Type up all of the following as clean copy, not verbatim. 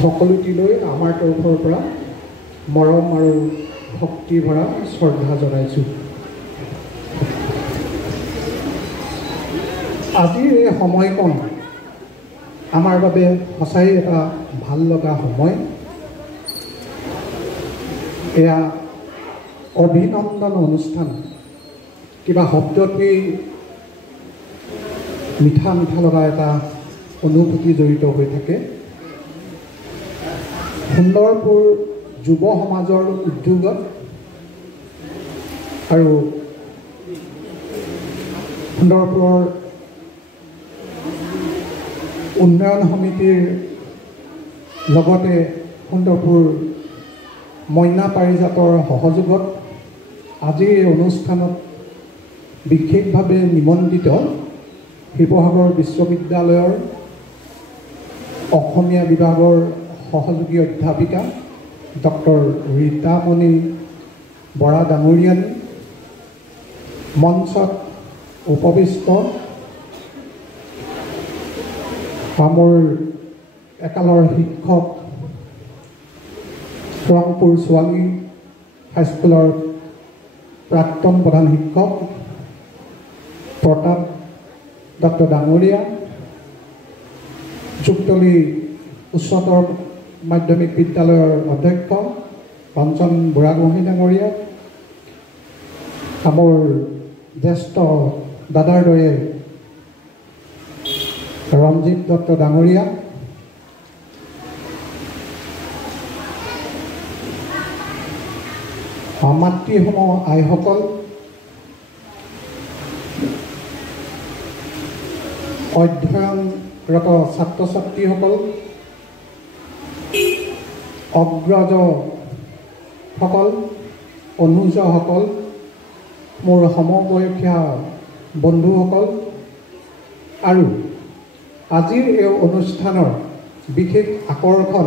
সকলোটিলৈ আমাৰ তৰফৰ পৰা মৰম আৰু ভক্তি ভৰা শ্ৰদ্ধা জনাইছোঁ। আজিৰ এই সময়কণ আমাৰ বাবে সঁচাই এটা ভাল লগা সময়। এয়া অভিনন্দন অনুষ্ঠান। কিবা শব্দতেই মিঠা মিঠা লগা এটা অনুভূতি জড়িত হৈ থাকে। সুন্দৰপুৰ যুৱ সমাজৰ উদ্যোগত আৰু সুন্দৰপুৰৰ উন্নয়ন সমিতিৰ লগতে সুন্দৰপুৰ মইনা পাৰিজাতৰ সহযোগত আজিৰ এই অনুষ্ঠানত বিশেষভাৱে নিমন্ত্ৰিত শিৱসাগৰ বিশ্ববিদ্যালয়ৰ অসমীয়া বিভাগৰ সহযোগী অধ্যাপিকা ডক্টৰ ৰীতামণি বৰা ডাঙৰীয়ানী, মঞ্চত উপবিষ্ট মোৰ একালৰ শিক্ষক, ৰংপুৰ ছোৱালী হাইস্কুলৰ প্ৰাক্তন প্ৰধান শিক্ষক প্ৰতাপ ডক্টৰ ডাঙৰীয়া, যুক্তলি উচ্চতৰ মাধ্যমিক বিদ্যালয়ৰ অধ্যক্ষ কাঞ্চন বুঢ়াগোহাঁই ডাঙৰীয়া, মোৰ জ্যেষ্ঠ দাদাৰ দৰে ৰঞ্জিত দত্ত ডাঙৰীয়া, মাতৃসম আইসকল, অধ্যয়নৰত ছাত্ৰ ছাত্ৰীসকল, অগ্ৰজসকল, অনুজসকল, মোৰ সমবয়সীয়া বন্ধুসকল আৰু আজিৰ এই অনুষ্ঠানৰ বিশেষ আকৰ্ষণ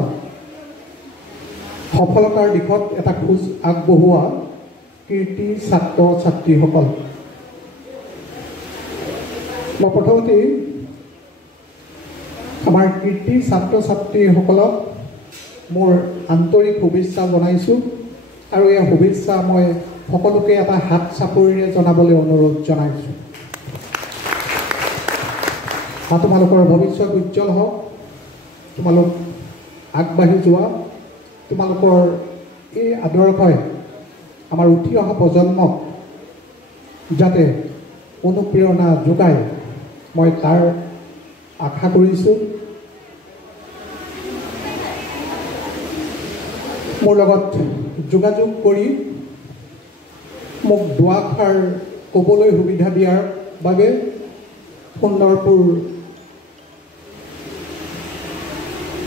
সফলতাৰ দিশত এটা খোজ আগবঢ়োৱা কীৰ্তি ছাত্ৰ ছাত্ৰীসকল। মই প্ৰথমতেই আমাৰ কীৰ্তি ছাত্ৰ ছাত্ৰীসকলক মোৰ আন্তৰিক শুভেচ্ছা জনাইছোঁ আৰু এই শুভেচ্ছা মই সকলোকে এটা হাত চাপৰিৰে জনাবলৈ অনুৰোধ জনাইছোঁ। তোমালোকৰ ভৱিষ্যত উজ্জ্বল হওক, তোমালোক আগবাঢ়ি যোৱা, তোমালোকৰ এই আদৰ্শই আমাৰ উঠি অহা প্ৰজন্মক যাতে অনুপ্ৰেৰণা যোগায়, মই তাৰ আশা কৰিছোঁ। মোৰ লগত যোগাযোগ কৰি মোক দুআষাৰ ক'বলৈ সুবিধা দিয়াৰ বাবে সুন্দৰপুৰ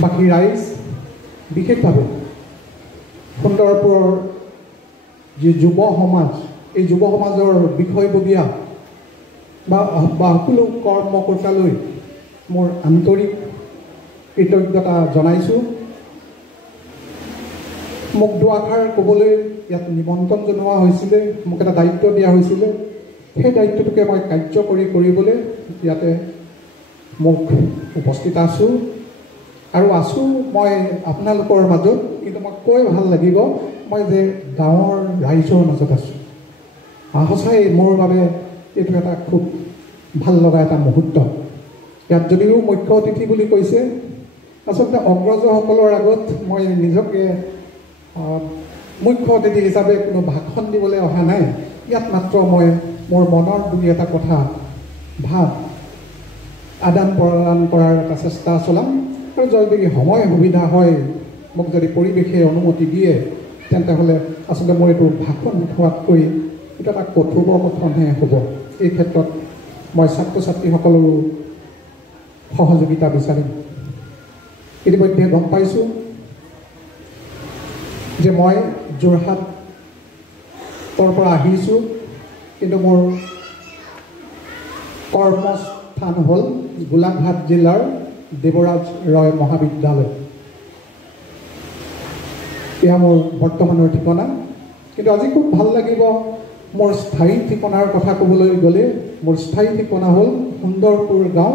বাকী ৰাইজ, বিশেষভাৱে সুন্দৰপুৰৰ যি যুৱ সমাজ, এই যুৱ সমাজৰ বিষয়ববীয়া বা সকলো কৰ্মকৰ্তালৈ মোৰ আন্তৰিক কৃতজ্ঞতা জনাইছোঁ। মোক দুআষাৰ ক'বলৈ ইয়াত নিমন্ত্ৰণ জনোৱা হৈছিলে, মোক এটা দায়িত্ব দিয়া হৈছিলে। সেই দায়িত্বটোকে মই কাৰ্যকৰী কৰিবলৈ ইয়াতে মোক উপস্থিত আছোঁ আৰু আছোঁ মই আপোনালোকৰ মাজত। কিন্তু মই কৈ ভাল লাগিব মই যে গাঁৱৰ ৰাইজৰ মাজত আছোঁ। সঁচাই মোৰ বাবে এইটো এটা খুব ভাল লগা এটা মুহূৰ্ত। ইয়াত যদিও মুখ্য অতিথি বুলি কৈছে, আচলতে অগ্ৰজসকলৰ আগত মই নিজকে মুখ্য অতিথি হিচাপে কোনো ভাষণ দিবলৈ অহা নাই। ইয়াত মাত্ৰ মই মোৰ মনৰ দুই এটা কথা ভাৱ আদান প্ৰদান কৰাৰ এটা চেষ্টা চলাম আৰু যদি সময় সুবিধা হয়, মোক যদি পৰিৱেশে অনুমতি দিয়ে, তেন্তে হ'লে আচলতে মোৰ এইটো ভাষণ হোৱাতকৈ এইটো এটা কথোপকথনহে হ'ব। এই ক্ষেত্ৰত মই ছাত্ৰ ছাত্ৰীসকলৰো সহযোগিতা বিচাৰিম। ইতিমধ্যে গম পাইছোঁ যে মই যোৰহাটৰ পৰা আহিছোঁ, কিন্তু মোৰ কৰ্মস্থান হ'ল গোলাঘাট জিলাৰ দেৱৰাজ ৰয় মহাবিদ্যালয়। এয়া মোৰ বৰ্তমানৰ ঠিকনা। কিন্তু আজি খুব ভাল লাগিব মোৰ স্থায়ী ঠিকনাৰ কথা ক'বলৈ গ'লে মোৰ স্থায়ী ঠিকনা হ'ল সুন্দৰপুৰ গাঁও,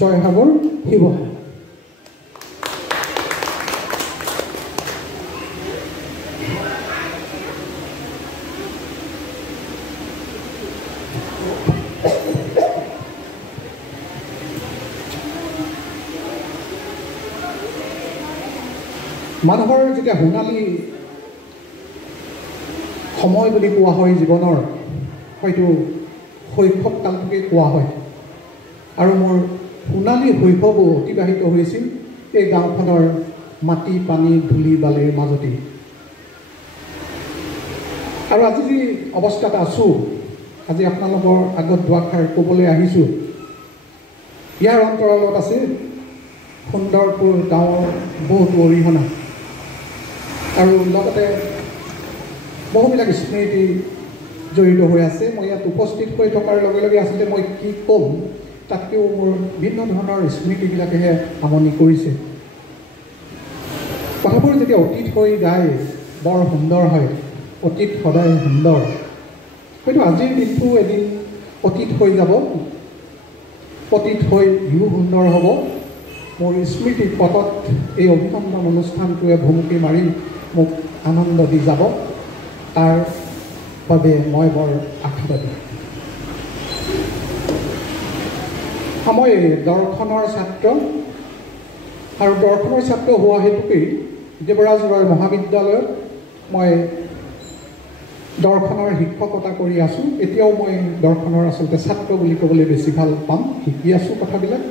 জয়সাগৰ, শিৱসাগৰ। মানুহৰ যেতিয়া সোণালী সময় বুলি কোৱা হয় জীৱনৰ, হয়তো শৈশৱকালটোকে কোৱা হয়। আৰু মোৰ সোণালী শৈশৱো অতিবাহিত হৈছিল এই গাঁওখনৰ মাটি পানী ধূলি বালিৰ মাজতেই। আৰু আজি যি অৱস্থাত আছোঁ, আজি আপোনালোকৰ আগত দুআষাৰ ক'বলৈ আহিছোঁ, ইয়াৰ অন্তৰালত আছে সুন্দৰপুৰ গাঁৱৰ বহুতো অৰিহণা আৰু লগতে বহুবিলাক স্মৃতি জড়িত হৈ আছে। মই ইয়াত উপস্থিত হৈ থকাৰ লগে লগে আচলতে মই কি ক'ম তাতকৈও মোৰ ভিন্ন ধৰণৰ স্মৃতিবিলাকেহে আমনি কৰিছে। কথাবোৰ যেতিয়া অতীত হৈ যায় বৰ সুন্দৰ হয়, অতীত সদায় সুন্দৰ। হয়তো আজিৰ দিনটো এদিন অতীত হৈ যাব, অতীত হৈ ইও সুন্দৰ হ'ব। মোৰ স্মৃতি পথত এই অভিনন্দন অনুষ্ঠানটোৱে ভুমুকি মাৰি মোক আনন্দ দি যাব, তাৰ বাবে মই বৰ আশাবাদী। মই দৰ্শনৰ ছাত্ৰ আৰু দৰ্শনৰ ছাত্ৰ হোৱা হেতুকেই দেৱৰাজ ৰয় মহাবিদ্যালয়ত মই দৰ্শনৰ শিক্ষকতা কৰি আছোঁ। এতিয়াও মই দৰ্শনৰ আচলতে ছাত্ৰ বুলি ক'বলৈ বেছি ভাল পাম, শিকি আছোঁ কথাবিলাক।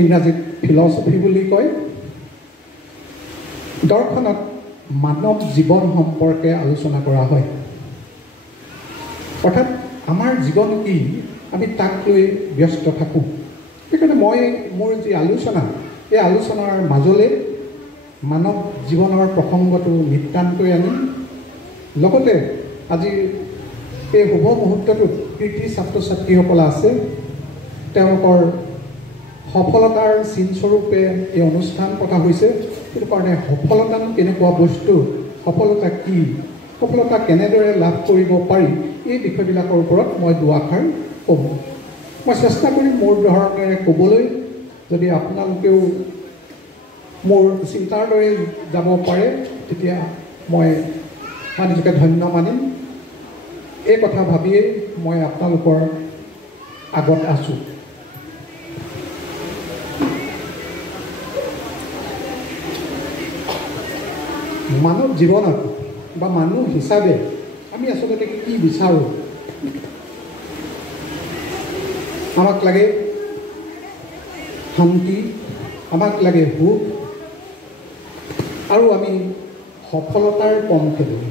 ইংৰাজীত ফিলচফি বুলি কয়। দৰ্শনত মানৱ জীৱন সম্পৰ্কে আলোচনা কৰা হয়, অৰ্থাৎ আমাৰ জীৱন কি আমি তাক লৈ ব্যস্ত থাকোঁ। সেইকাৰণে মই মোৰ যি আলোচনা, এই আলোচনাৰ মাজলৈ মানৱ জীৱনৰ প্ৰসংগটো নিতান্তই আনিম। লগতে আজি এই শুভ মুহূৰ্তটোত কৃতি ছাত্ৰ ছাত্ৰীসকল আছে, তেওঁলোকৰ সফলতাৰ চিনস্বৰূপে এই অনুষ্ঠান পতা হৈছে। সেইটো কাৰণে সফলতানো কেনেকুৱা বস্তু, সফলতা কি, সফলতা কেনেদৰে লাভ কৰিব পাৰি, এই বিষয়বিলাকৰ ওপৰত মই দুআষাৰ ক'ম। মই চেষ্টা কৰিম মোৰ ধৰণেৰে ক'বলৈ। যদি আপোনালোকেও মোৰ চিন্তাৰ দৰে যাব পাৰে তেতিয়া মই নিজকে ধন্য মানিম। এই কথা ভাবিয়েই মই আপোনালোকৰ আগত আছোঁ। মানৱ জীৱনত বা মানুহ হিচাপে আমি আচলতে কি বিচাৰোঁ? আমাক লাগে শান্তি, আমাক লাগে সুখ, আৰু আমি সফলতাৰ পম খেলোঁ।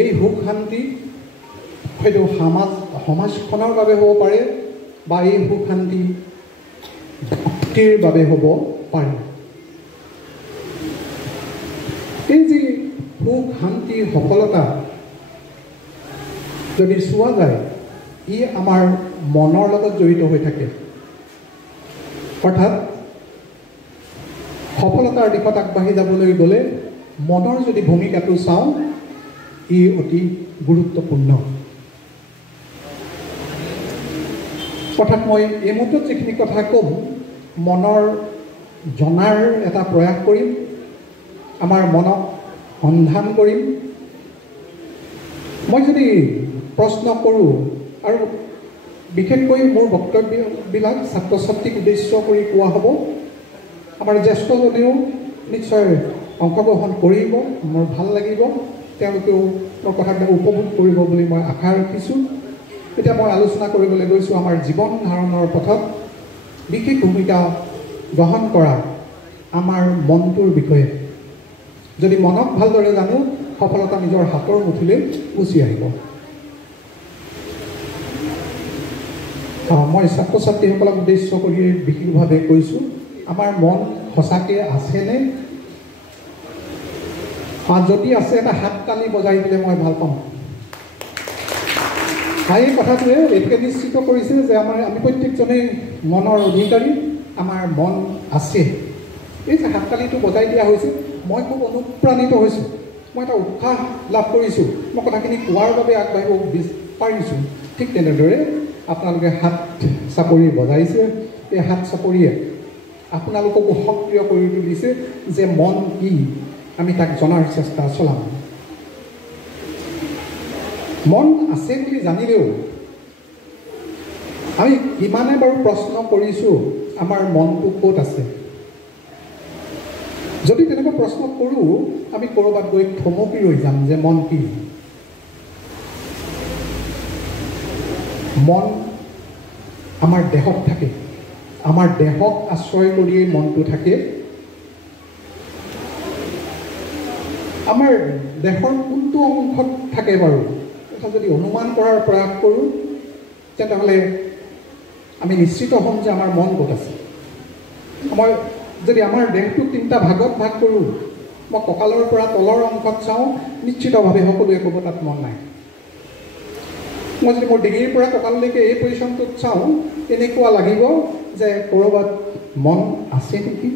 এই সুখ শান্তি হয়তো সমাজখনৰ বাবে হ'ব পাৰে, বা এই সুখ শান্তি ভক্তিৰ বাবে হ'ব পাৰে। এই যি সুখ শান্তি সফলতা যদি চোৱা যায়, ই আমাৰ মনৰ লগত জড়িত হৈ থাকে। অৰ্থাৎ সফলতাৰ দিশত আগবাঢ়ি যাবলৈ গ'লে মনৰ যদি ভূমিকাটো চাওঁ, ই অতি গুৰুত্বপূৰ্ণ। অৰ্থাৎ মই এই মুহূৰ্তত যিখিনি কথা ক'ম, মনৰ জনাৰ এটা প্ৰয়াস কৰিম, আমাৰ মনক সন্ধান কৰিম। মই যদি প্ৰশ্ন কৰোঁ, আৰু বিশেষকৈ মোৰ বক্তব্যবিলাক ছাত্ৰ ছাত্ৰীক উদ্দেশ্য কৰি কোৱা হ'ব, আমাৰ জ্যেষ্ঠজনেও নিশ্চয় অংশগ্ৰহণ কৰিব, মোৰ ভাল লাগিব, তেওঁলোকেও মোৰ কথাবিলাক উপভোগ কৰিব বুলি মই আশা ৰাখিছোঁ। এতিয়া মই আলোচনা কৰিবলৈ গৈছোঁ আমাৰ জীৱন ধাৰণৰ পথত বিশেষ ভূমিকা গ্ৰহণ কৰা আমাৰ মনটোৰ বিষয়ে। যদি মনক ভালদৰে জানো, সফলতা নিজৰ হাতৰ মুঠিলৈ গুচি আহিব। মই ছাত্ৰ ছাত্ৰীসকলক উদ্দেশ্য কৰি বিশেষভাৱে কৈছোঁ, আমাৰ মন সঁচাকৈ আছেনে? যদি আছে, এটা হাত তালি বজাই দিলে মই ভাল পাম। এই কথাটোৱে এইটোকে নিশ্চিত কৰিছে যে আমি প্ৰত্যেকজনেই মনৰ অধিকাৰী, আমাৰ মন আছে। এই যে হাত তালিটো বজাই দিয়া হৈছে, মই খুব অনুপ্ৰাণিত হৈছোঁ, মই এটা উৎসাহ লাভ কৰিছোঁ, মই কথাখিনি কোৱাৰ বাবে আগবাঢ়িব পাৰিছোঁ। ঠিক তেনেদৰে আপোনালোকে হাত চাপৰি বজাইছে। এই হাত চাপৰিয়ে আপোনালোককো সক্ৰিয় কৰি তুলিছে যে মন কি আমি তাক জনাৰ চেষ্টা চলাম। মন আছে বুলি জানিলেও আমি কিমানে বাৰু প্ৰশ্ন কৰিছোঁ আমাৰ মনটো ক'ত আছে। যদি তেনেকুৱা প্ৰশ্ন কৰোঁ আমি ক'ৰবাত গৈ থমকি ৰৈ যাম যে মন কি? মন আমাৰ দেহত থাকে, আমাৰ দেহক আশ্ৰয় কৰিয়েই মনটো থাকে। আমাৰ দেহৰ কোনটো অংশত থাকে বাৰু এটা যদি অনুমান কৰাৰ প্ৰয়াস কৰোঁ তেতিয়াহ'লে আমি নিশ্চিত হ'ম যে আমাৰ মন ক'ত আছে। মই যদি আমাৰ দেহটো 3টা ভাগত ভাগ কৰোঁ, মই কঁকালৰ পৰা তলৰ অংশত চাওঁ, নিশ্চিতভাৱে সকলোৱে ক'ব তাত মন নাই। মই যদি মোৰ ডিঙিৰ পৰা কঁকাললৈকে এই পজিশ্যনটোত চাওঁ, এনেকুৱা লাগিব যে ক'ৰবাত মন আছে নেকি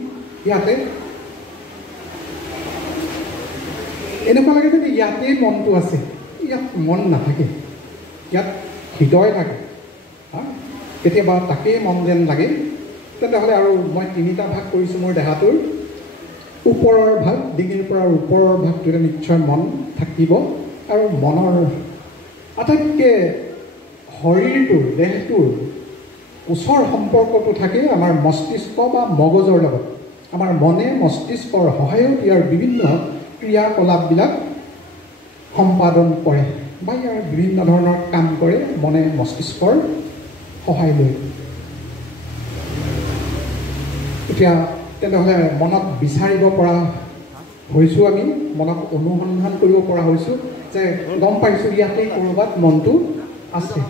ইয়াতে। এনেকুৱা লাগে যে ইয়াতেই মনটো আছে, ইয়াত মন নাথাকে, ইয়াত হৃদয় থাকে। কেতিয়াবা তাকেই মন যেন লাগে। তেতিয়াহ'লে আৰু মই 3টা ভাগ কৰিছোঁ মোৰ দেহাটোৰ। ওপৰৰ ভাগ, ডিঙিৰ পৰা ওপৰৰ ভাগটোতে নিশ্চয় মন থাকিব। আৰু মনৰ আটাইতকৈ শৰীৰটোৰ, দেহটোৰ ওচৰ সম্পৰ্কটো থাকে আমাৰ মস্তিষ্ক বা মগজৰ লগত। আমাৰ মনে মস্তিষ্কৰ সহায়ত ইয়াৰ বিভিন্ন ক্ৰিয়াকলাপবিলাক সম্পাদন কৰে বা ইয়াৰ বিভিন্ন ধৰণৰ কাম কৰে মনে মস্তিষ্কৰ সহায় লৈ। এতিয়া তেনেহ'লে মনক বিচাৰিব পৰা হৈছোঁ, আমি মনক অনুসন্ধান কৰিব পৰা হৈছোঁ যে গম পাইছোঁ ইয়াতেই ক'ৰবাত মনটো আছে।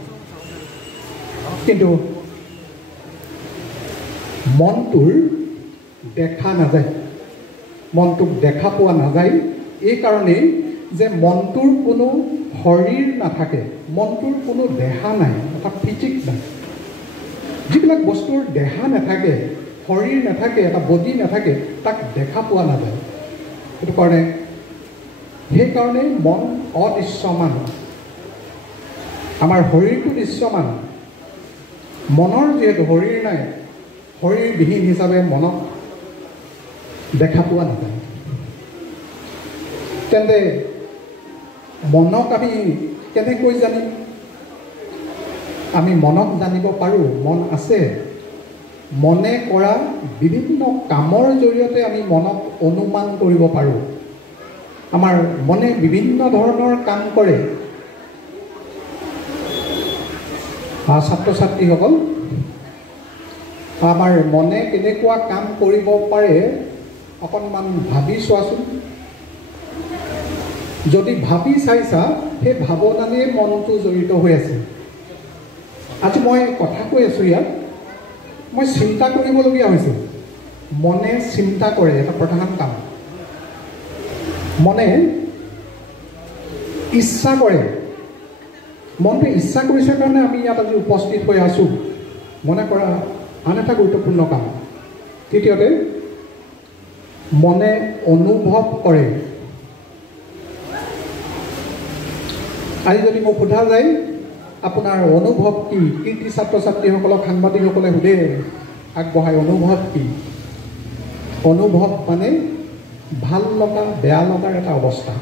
কিন্তু মনটোৰ দেখা নাযায়, মনটোক দেখা পোৱা নাযায়। এই কাৰণেই যে মনটোৰ কোনো শৰীৰ নাথাকে, মনটোৰ কোনো দেহা নাই, অৰ্থাৎ ফিজিক নাই। যিবিলাক বস্তুৰ দেহা নাথাকে, শৰীৰ নাথাকে, এটা বডি নাথাকে, তাক দেখা পোৱা নাযায়। সেইটো কাৰণে সেইকাৰণে মন অদৃশ্যমান। আমাৰ শৰীৰটো দৃশ্যমান। মনৰ যিহেতু শৰীৰ নাই, শৰীৰবিহীন হিচাপে মনক দেখা পোৱা নাযায়। তেন্তে মনক আমি কেনেকৈ জানিম? আমি মনক জানিব পাৰোঁ মন আছে। মনে কৰা বিভিন্ন কামৰ জৰিয়তে আমি মনক অনুমান কৰিব পাৰোঁ। আমাৰ মনে বিভিন্ন ধৰণৰ কাম কৰে। ছাত্ৰ ছাত্ৰীসকল, আমাৰ মনে কেনেকুৱা কাম কৰিব পাৰে অকণমান ভাবি চোৱাচোন। যদি ভাবি চাইছা, সেই ভাৱনাৰেই মনটো জড়িত হৈ আছে। আজি মই কথা কৈ আছোঁ ইয়াত, মই চিন্তা কৰিবলগীয়া হৈছে। মনে চিন্তা কৰে, এটা প্ৰধান কাম। মনে ইচ্ছা কৰে। মনটো ইচ্ছা কৰিছে কাৰণে আমি ইয়াত আজি উপস্থিত হৈ আছোঁ। মনে কৰা আন এটা গুৰুত্বপূৰ্ণ কাম। তৃতীয়তে, মনে অনুভৱ কৰে। আজি যদি মোক সোধা যায় আপোনাৰ অনুভৱ কি, কৃতি ছাত্ৰ ছাত্ৰীসকলক সাংবাদিকসকলে সোধে আগবঢ়াই অনুভৱ কি? অনুভৱ মানে ভাল লগা বেয়া লগাৰ এটা অৱস্থা।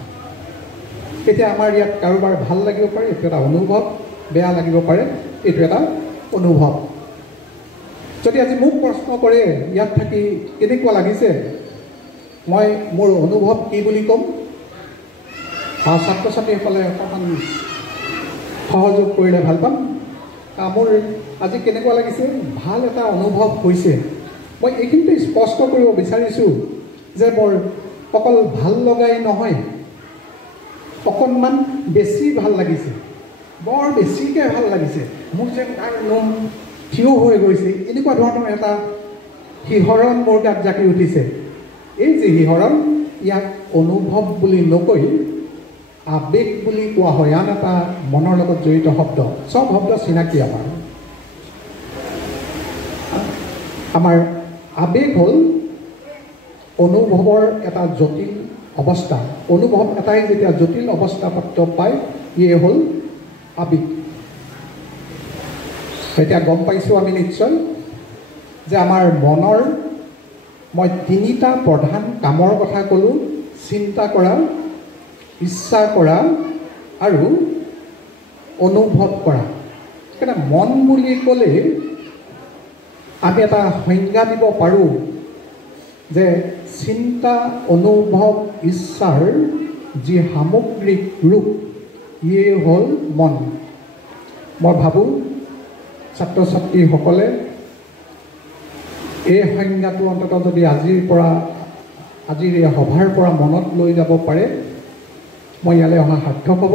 এতিয়া আমাৰ ইয়াত কাৰোবাৰ ভাল লাগিব পাৰে, এইটো এটা অনুভৱ, বেয়া লাগিব পাৰে, এইটো এটা অনুভৱ। যদি আজি মোক প্ৰশ্ন কৰে ইয়াত থাকি কেনেকুৱা লাগিছে, মই মোৰ অনুভৱ কি বুলি ক'ম? ছাত্ৰ ছাত্ৰীসকলে অকণমান সহযোগ কৰিলে ভাল পাম। মোৰ আজি কেনেকুৱা লাগিছে? ভাল এটা অনুভৱ হৈছে। মই এইখিনিতে স্পষ্ট কৰিব বিচাৰিছোঁ যে মোৰ অকল ভাল লগাই নহয়, অকণমান বেছি ভাল লাগিছে, বৰ বেছিকৈ ভাল লাগিছে, মোৰ যেন তাৰ নোম থিয় হৈ গৈছে, এনেকুৱা ধৰণৰ এটা শিহৰণ মোৰ গাত জাকি উঠিছে। এই যে শিহৰণ, ইয়াক অনুভৱ বুলি নকৈ আবেগ বুলি কোৱা হয়। আন এটা মনৰ লগত জড়িত শব্দ। চব শব্দ চিনাকি আমাৰ আবেগ হ'ল অনুভৱৰ এটা জটিল অৱস্থা। অনুভৱ এটাই যেতিয়া জটিল অৱস্থাপত্ৰ পায়, ইয়ে হ'ল আবেগ। এতিয়া গম পাইছোঁ আমি নিশ্চয় যে আমাৰ মনৰ মই 3টা প্ৰধান কামৰ কথা ক'লোঁ। চিন্তা কৰা, ইচ্ছা কৰা আৰু অনুভৱ কৰা। সেইকাৰণে মন বুলি ক'লে আমি এটা সংজ্ঞা দিব পাৰোঁ যে চিন্তা অনুভৱ ইচ্ছাৰ যি সামগ্ৰিক ৰূপ ইয়ে হ'ল মন। মই ভাবোঁ ছাত্ৰ ছাত্ৰীসকলে এই সংজ্ঞাটো অন্ততঃ যদি আজিৰ এই সভাৰ পৰা মনত লৈ যাব পাৰে, মই ইয়ালৈ অহা সাৰ্থক হ'ব।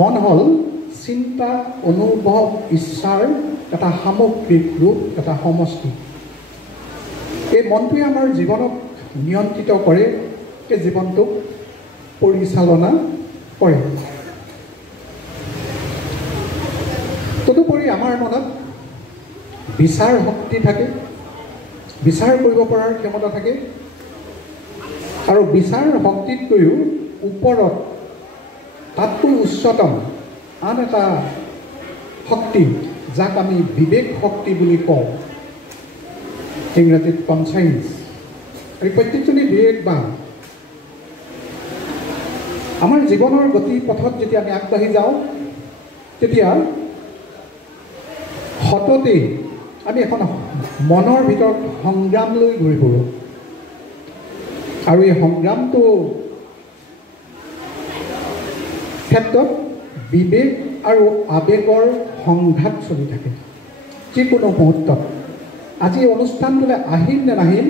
মন হ'ল চিন্তা অনুভৱ ইচ্ছাৰ এটা সামগ্ৰিক ৰূপ, এটা সমষ্টি। এই মনটোৱে আমাৰ জীৱনক নিয়ন্ত্ৰিত কৰে, এই জীৱনটোক পৰিচালনা কৰে। তদুপৰি আমাৰ মনত বিচাৰ শক্তি থাকে, বিচাৰ কৰিব পৰাৰ ক্ষমতা থাকে, আৰু বিচাৰ শক্তিতকৈও ওপৰত তাতকৈ উচ্চতম আন এটা শক্তি, যাক আমি বিবেক শক্তি বুলি কওঁ, ইংৰাজীত কনচাইন্স। এই প্ৰত্যেকজনে বিবেকবান। আমাৰ জীৱনৰ গতি পথত যেতিয়া আমি আগবাঢ়ি যাওঁ, তেতিয়া সততেই আমি এখন মনৰ ভিতৰত সংগ্ৰাম লৈ ঘূৰি ফুৰোঁ, আৰু এই সংগ্ৰামটো ক্ষেত্ৰত বিবেক আৰু আৱেগৰ সংঘাত চলি থাকে যিকোনো মুহূৰ্তত। আজি অনুষ্ঠানটোলৈ আহিম নে নাহিম,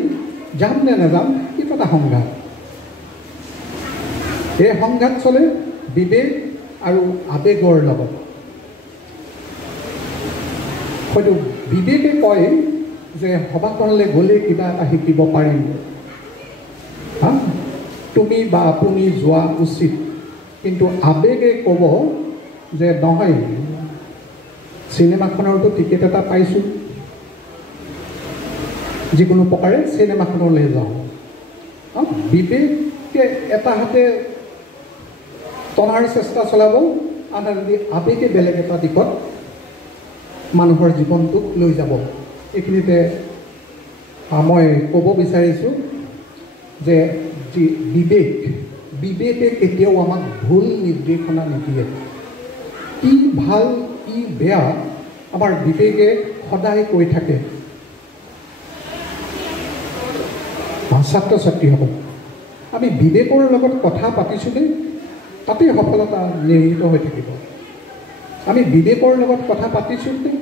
যাম নে নাযাম, এইটো এটা সংঘাত। এই সংঘাত চলে বিবেক আৰু আৱেগৰ লগত। হয়তো বিবেকে কয় যে সভাখনলৈ গ'লে কিবা এটা শিকিব পাৰিম, তুমি বা আপুনি যোৱা উচিত, কিন্তু আৱেগে ক'ব যে নহয়, চিনেমাখনৰতো টিকেট এটা পাইছোঁ, যিকোনো প্ৰকাৰে চিনেমাখনলৈ যাওঁ। বিবেকে এটা হাতে টনাৰ চেষ্টা চলাব, আনহাতে আৱেগে বেলেগ এটা দিশত মানুহৰ জীৱনটোক লৈ যাব। এইখিনিতে মই ক'ব বিচাৰিছোঁ যে যি বিবেকে কেতিয়াও আমাক ভুল নিৰ্দেশনা নিদিয়ে। কি ভাল কি বেয়া আমাৰ বিবেকে সদায় কৈ থাকে। ছাত্ৰ ছাত্ৰীসকল, আমি বিবেকৰ লগত কথা পাতিছোঁনে, তাতেই সফলতা নিহিত হৈ থাকিব। আমি বিবেকৰ লগত কথা পাতিছোঁনে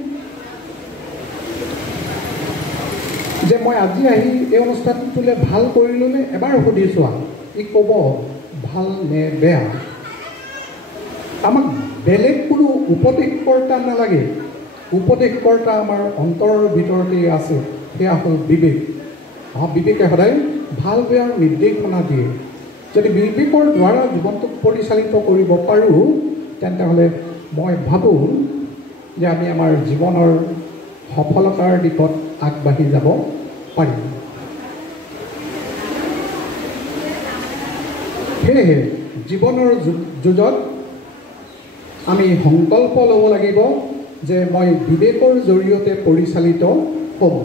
যে মই আজি আহি এই অনুষ্ঠানটোলৈ ভাল কৰিলোঁনে, এবাৰ সুধি চোৱা, ই ক'ব ভাল নে বেয়া। আমাক বেলেগ কোনো উপদেশকৰ্তা নালাগে, উপদেশকৰ্তা আমাৰ অন্তৰৰ ভিতৰতেই আছে, সেয়া হ'ল বিবেক। বিবেকে সদায় ভাল বেয়াৰ নিৰ্দেশনা দিয়ে। যদি বিবেকৰ দ্বাৰা জীৱনটোক পৰিচালিত কৰিব পাৰোঁ, তেন্তে হ'লে মই ভাবোঁ যে আমি আমাৰ জীৱনৰ সফলতাৰ দিশত আগবাঢ়ি যাব পাৰিম। সেয়েহে জীৱনৰ যুঁজত আমি সংকল্প ল'ব লাগিব যে মই বিবেকৰ জৰিয়তে পৰিচালিত হ'ম।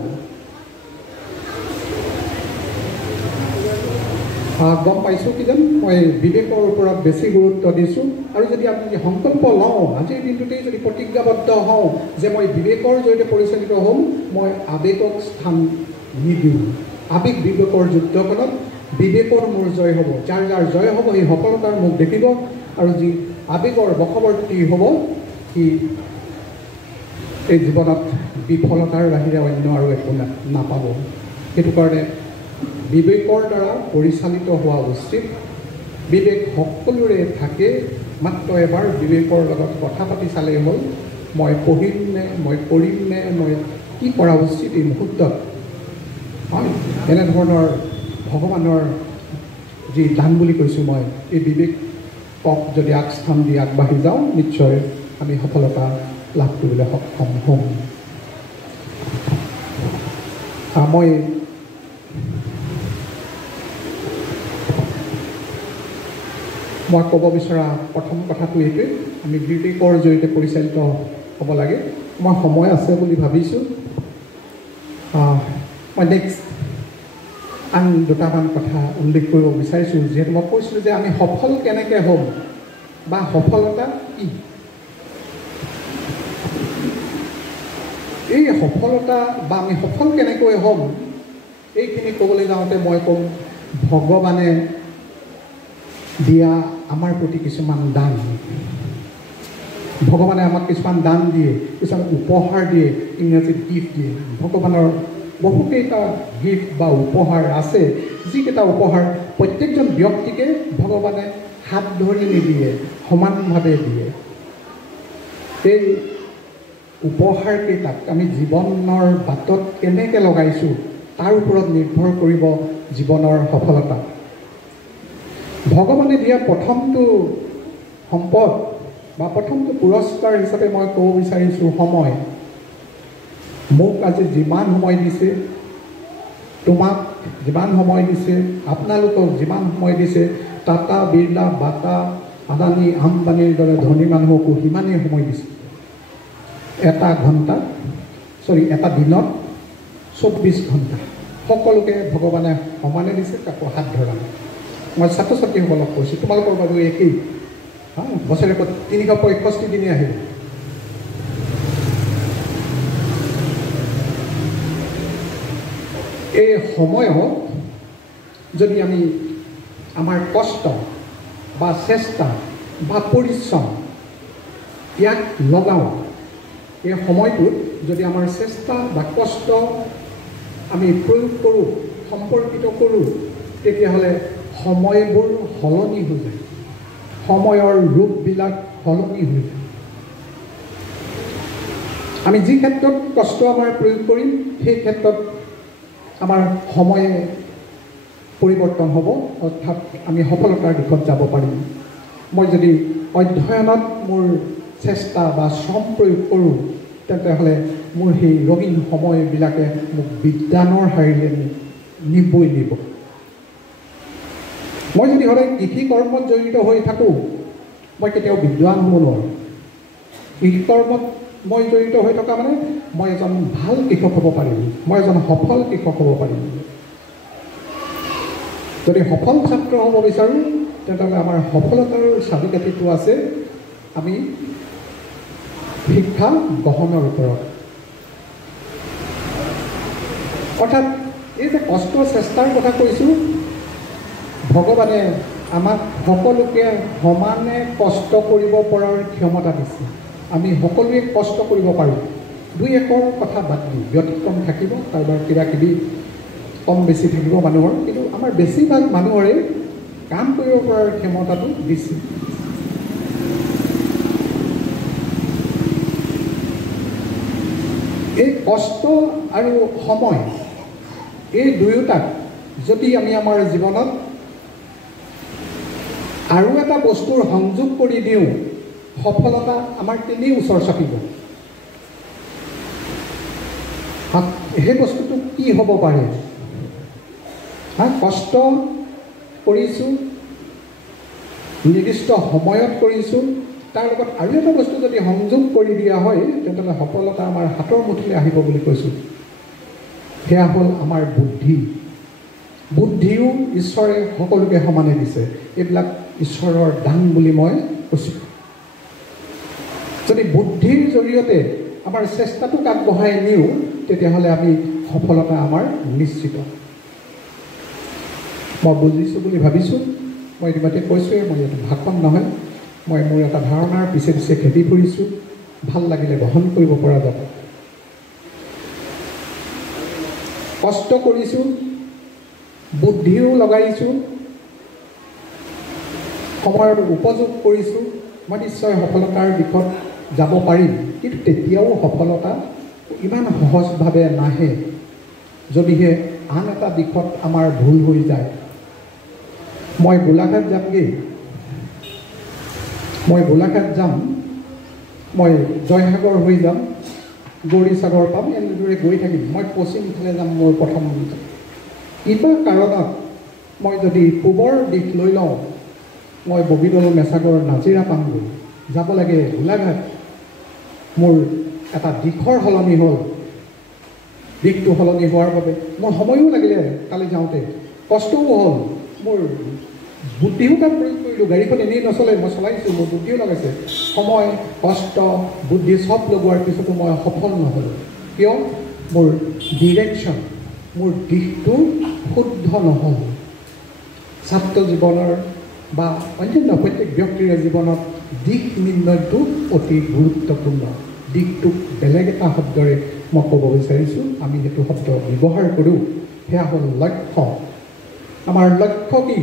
গম পাইছোঁ কিজান মই বিবেকৰ ওপৰত বেছি গুৰুত্ব দিছোঁ, আৰু যদি আমি সংকল্প লওঁ, আজিৰ দিনটোতেই যদি প্ৰতিজ্ঞাবদ্ধ হওঁ যে মই বিবেকৰ জৰিয়তে পৰিচালিত হ'ম, মই আৱেগক স্থান নিদিওঁ। আৱেগ বিবেকৰ যুদ্ধখনত বিবেকৰ মোৰ জয় হ'ব। যাৰ যাৰ জয় হ'ব সেই সফলতাৰ মুখ দেখিব, আৰু যি আৱেগৰ বশৱৰ্তী হ'ব সি এই জীৱনত বিফলতাৰ বাহিৰে অন্য আৰু একো নাপাব। সেইটো কাৰণে বিবেকৰ দ্বাৰা পৰিচালিত হোৱা উচিত। বিবেক সকলোৰে থাকে, মাত্ৰ এবাৰ বিবেকৰ লগত কথা পাতি চালেই হ'ল, মই পঢ়িম নে, মই কৰিম নে, মই কি কৰা উচিত এই মুহূৰ্তত। হয়, এনেধৰণৰ ভগৱানৰ যি দান বুলি কৈছোঁ মই, এই বিবেকক যদি আগস্থান দি আগবাঢ়ি যাওঁ, নিশ্চয় আমি সফলতা লাভ কৰিবলৈ সক্ষম হ'ম। মই ক'ব বিচৰা প্ৰথম কথাটো এইটোৱে, আমি বিবেকৰ জৰিয়তে পৰিচালিত হ'ব লাগে। মই সময় আছে বুলি ভাবিছোঁ। মই নেক্সট আন দুটামান কথা উল্লেখ কৰিব বিচাৰিছোঁ। যিহেতু মই কৈছিলোঁ যে আমি সফল কেনেকৈ হ'ম বা সফলতা কি, এই সফলতা বা আমি সফল কেনেকৈ হ'ম, এইখিনি ক'বলৈ যাওঁতে মই ক'ম ভগৱানে দিয়া আমাৰ প্ৰতি কিছুমান দান, ভগৱানে আমাক কিছুমান দান দিয়ে, কিছুমান উপহাৰ দিয়ে, ইংৰাজীত গিফ্ট দিয়ে। ভগৱানৰ বহুকেইটা গিফ্ট বা উপহাৰ আছে, যিকেইটা উপহাৰ প্ৰত্যেকজন ব্যক্তিকে ভগৱানে হাত ধৰি নিদিয়ে, সমানভাৱে দিয়ে। এই উপহাৰকেইটাক আমি জীৱনৰ বাটত কেনেকৈ লগাইছোঁ তাৰ ওপৰত নিৰ্ভৰ কৰিব জীৱনৰ সফলতা। ভগৱানে দিয়া প্ৰথমটো সম্পদ বা প্ৰথমটো পুৰস্কাৰ হিচাপে মই ক'ব বিচাৰিছোঁ সময়। মোক আজি যিমান সময় দিছে, তোমাক যিমান সময় দিছে, আপোনালোকক যিমান সময় দিছে, টাটা, বিৰলা, বাটা, আদানী, আম্বানীৰ দৰে ধনী মানুহকো সিমানেই সময় দিছে। এটা দিনত 24 ঘণ্টা সকলোকে ভগৱানে সমানে দিছে, কাকো হাত ধৰা নাই। মই ছাত্ৰ ছাত্ৰীসকলক কৈছোঁ, তোমালোকৰ বাবেও একেই। বছৰেকত 365 দিনেই আহিব। এই সময়ত যদি আমি আমাৰ কষ্ট বা চেষ্টা বা পৰিশ্ৰম ইয়াক লগাওঁ, এই সময়টোত যদি আমাৰ চেষ্টা বা কষ্ট আমি প্ৰয়োগ কৰোঁ, সম্পৰ্কিত কৰোঁ, তেতিয়াহ'লে সময়বোৰ সলনি হৈ যায়, সময়ৰ ৰূপবিলাক সলনি হৈ যায়। আমি যি ক্ষেত্ৰত কষ্ট আমাৰ প্ৰয়োগ কৰিম, সেই ক্ষেত্ৰত আমাৰ সময়ে পৰিৱৰ্তন হ'ব, অৰ্থাৎ আমি সফলতাৰ দিশত যাব পাৰিম। মই যদি অধ্যয়নত মোৰ চেষ্টা বা শ্ৰম প্ৰয়োগ কৰোঁ, তেতিয়াহ'লে মোৰ সেই ৰঙীন সময়বিলাকে মোক বিজ্ঞানৰ শাৰীৰে নিবই নিব। মই যদি সদায় কৃষি কৰ্মত জড়িত হৈ থাকোঁ, মই কেতিয়াও বিদ্বান হ'ব নোৱাৰোঁ। কৃষি কৰ্মত মই জড়িত হৈ থকা মানে মই এজন ভাল কৃষক হ'ব পাৰিম, মই এজন সফল কৃষক হ'ব পাৰিম। যদি সফল ছাত্ৰ হ'ব বিচাৰোঁ, তেতিয়াহ'লে আমাৰ সফলতাৰ চাবিকাঠিটো আছে আমি শিক্ষা গ্ৰহণৰ ওপৰত। অৰ্থাৎ এই যে কষ্ট চেষ্টাৰ কথা কৈছোঁ, ভগৱানে আমাক সকলোকে সমানে কষ্ট কৰিব পৰাৰ ক্ষমতা দিছে। আমি সকলোৱে কষ্ট কৰিব পাৰোঁ। 2-1 কথা বাদ দি ব্যতিক্ৰম থাকিব, কাৰোবাৰ কিবাকিবি কম বেছি থাকিব মানুহৰ, কিন্তু আমাৰ বেছিভাগ মানুহৰে কাম কৰিব পৰাৰ ক্ষমতাটো দিছে। এই কষ্ট আৰু সময়, এই দুয়োটাক যদি আমি আমাৰ জীৱনত আৰু এটা বস্তুৰ সংযোগ কৰি দিওঁ, সফলতা আমাৰ তেনেই ওচৰ চাপিব। সেই বস্তুটো কি হ'ব পাৰে? কষ্ট কৰিছোঁ, নিৰ্দিষ্ট সময়ত কৰিছোঁ, তাৰ লগত আৰু এটা বস্তু যদি সংযোগ কৰি দিয়া হয়, তেতিয়াহ'লে সফলতা আমাৰ হাতৰ মুঠিলৈ আহিব বুলি কৈছোঁ। সেয়া হ'ল আমাৰ বুদ্ধি। বুদ্ধিও ঈশ্বৰে সকলোকে সমানে দিছে। এইবিলাক ঈশ্বৰৰ দান বুলি মই কৈছোঁ। যদি বুদ্ধিৰ জৰিয়তে আমাৰ চেষ্টাটোক আগবঢ়াই নিওঁ, তেতিয়াহ'লে আমি সফলতা আমাৰ নিশ্চিত। মই বুজিছোঁ বুলি ভাবিছোঁ। মই ইতিমধ্যে কৈছোঁৱেই, মই এইটো ভাষণ নহয়, মই মোৰ এটা ধাৰণাৰ পিছে পিছে খেদি ফুৰিছোঁ। ভাল লাগিলে গ্ৰহণ কৰিব পৰা যাব। কষ্ট কৰিছোঁ, বুদ্ধিও লগাইছোঁ, সময়ৰ উপযোগ কৰিছোঁ, মই নিশ্চয় সফলতাৰ দিশত যাব পাৰিম। কিন্তু তেতিয়াও সফলতা ইমান সহজভাৱে নাহে, যদিহে আন এটা দিশত আমাৰ ভুল হৈ যায়। মই গোলাঘাট যামগৈ, মই জয়সাগৰ হৈ যাম, গৌৰীসাগৰ পাম, এনেদৰে গৈ থাকিম। মই পশ্চিম ফালে যাম, মোৰ প্ৰথম কিবা কাৰণত মই যদি পূবৰ দিশ লৈ লওঁ, মই বগীদল, মেছাগৰ, নাজিৰা পামগৈ। যাব লাগে গোলাঘাট। মোৰ এটা দিশৰ সলনি হ'ল। দিশটো সলনি হোৱাৰ বাবে মোৰ সময়ো লাগিলে কালি যাওঁতে, কষ্টও হ'ল, মোৰ বুদ্ধিও তাত প্ৰয়োগ কৰিলোঁ। গাড়ীখন এনেই নচলে, মই চলাইছোঁ, মোৰ বুদ্ধিও লগাইছে। সময়, কষ্ট, বুদ্ধি চব লগোৱাৰ পিছতো মই সফল নহ'লোঁ। কিয়? মোৰ ডিৰেকশ্যন, মোৰ দিশটো শুদ্ধ নহ'ল। ছাত্ৰ জীৱনৰ বা অন্যান্য প্ৰত্যেক ব্যক্তিৰ জীৱনত দিশ নিৰ্ণয়টো অতি গুৰুত্বপূৰ্ণ। দিশটোক বেলেগ এটা শব্দৰে মই ক'ব বিচাৰিছোঁ, আমি সেইটো শব্দ ব্যৱহাৰ কৰোঁ, সেয়া হ'ল লক্ষ্য। আমাৰ লক্ষ্য কি?